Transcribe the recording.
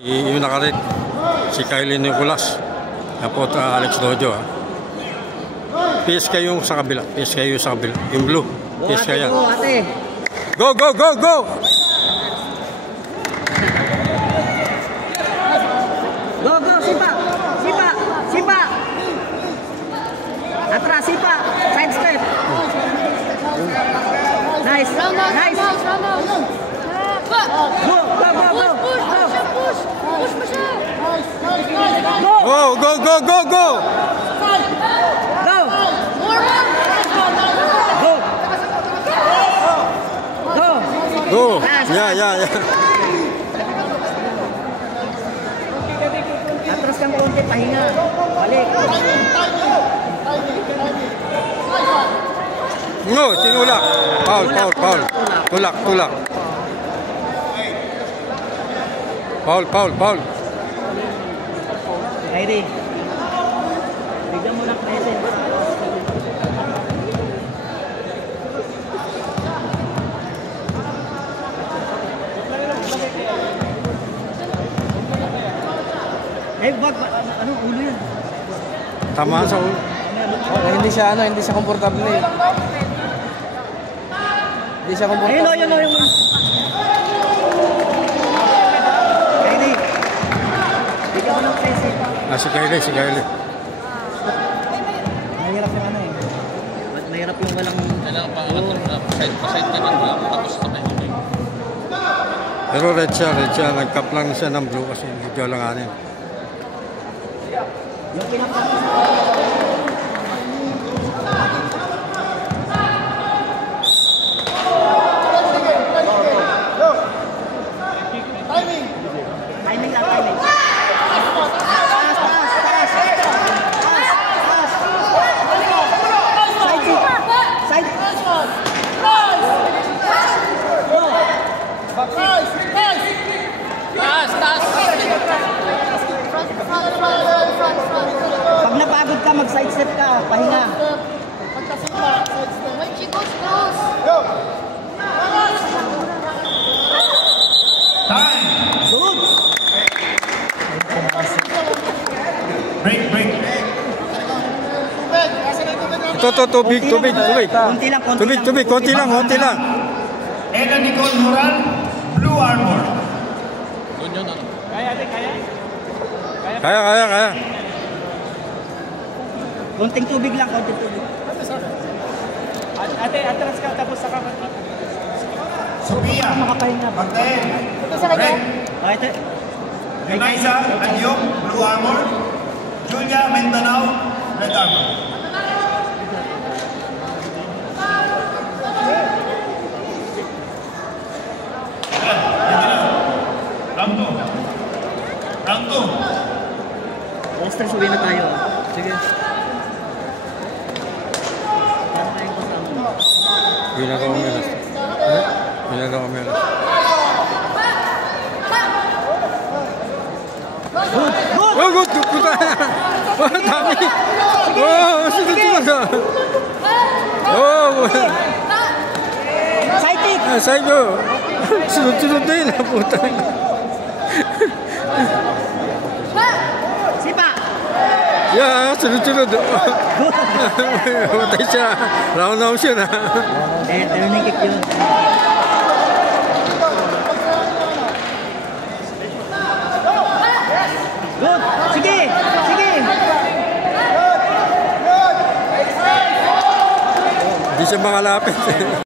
Yung nakarit, si Kylie Nicolas. Tapos Alex Dojo. PSK yung sa kabila. PSK yung sa kabila. Yung blue. PSK yan. Go, go, go, go! Go, go, sipa! Sipa! Sipa! Atras, sipa! Side step! Nice! Nice! Go, go, go, go! Go, go, go, go, go! Go! Go! Go! Go! Yeah, yeah, yeah. Atras kang konti, pahinga. Balik. No, tinulak. Foul, foul, foul. Tulak, tulak. Foul, foul, foul. Kyrie. Bigyan mo ng present. Wag, ano ulo yan? Tama sa ulo. Hindi siya komportable eh. Hindi siya komportable. Ayun, yung Kyrie. Bigyan mo ng present. Si Kylie, si Kylie. Mahirap yung ano eh. Mahirap yung walang... Kailangan pa-side ka lang tapos sabay. Pero red siya. Nag-cap lang siya ng blue kasi medyo langanin. Yung pinapakita. Timing lang, timing. Pag napagod ka, mag-side step ka, pahinga. When she goes close. Good. Break. Ito, tubig. Konti lang. Tubig, konti lang. Ella Nicole Moral, Blue Armor. Kaya. Konting tubig lang, konting tubig. Ate, atras ka tapos saka ka. Sophia, Makapahinga ba? Magdael, Red. Ito. Liza Anyong, Blue Armor. Julia Mendanao, Red Armor. Round 2. Osters, uwi na tayo. Sige. Ginagawa melas. Ginagawa melas. Good. Puta. Dami. Sunod. Side kick. Side mo. Sunod na yun. Puta. Sipa. Yeah, sunod. Matay siya. Round siya na. Turning kick yun. Good. Sige. Hindi siya makalapit.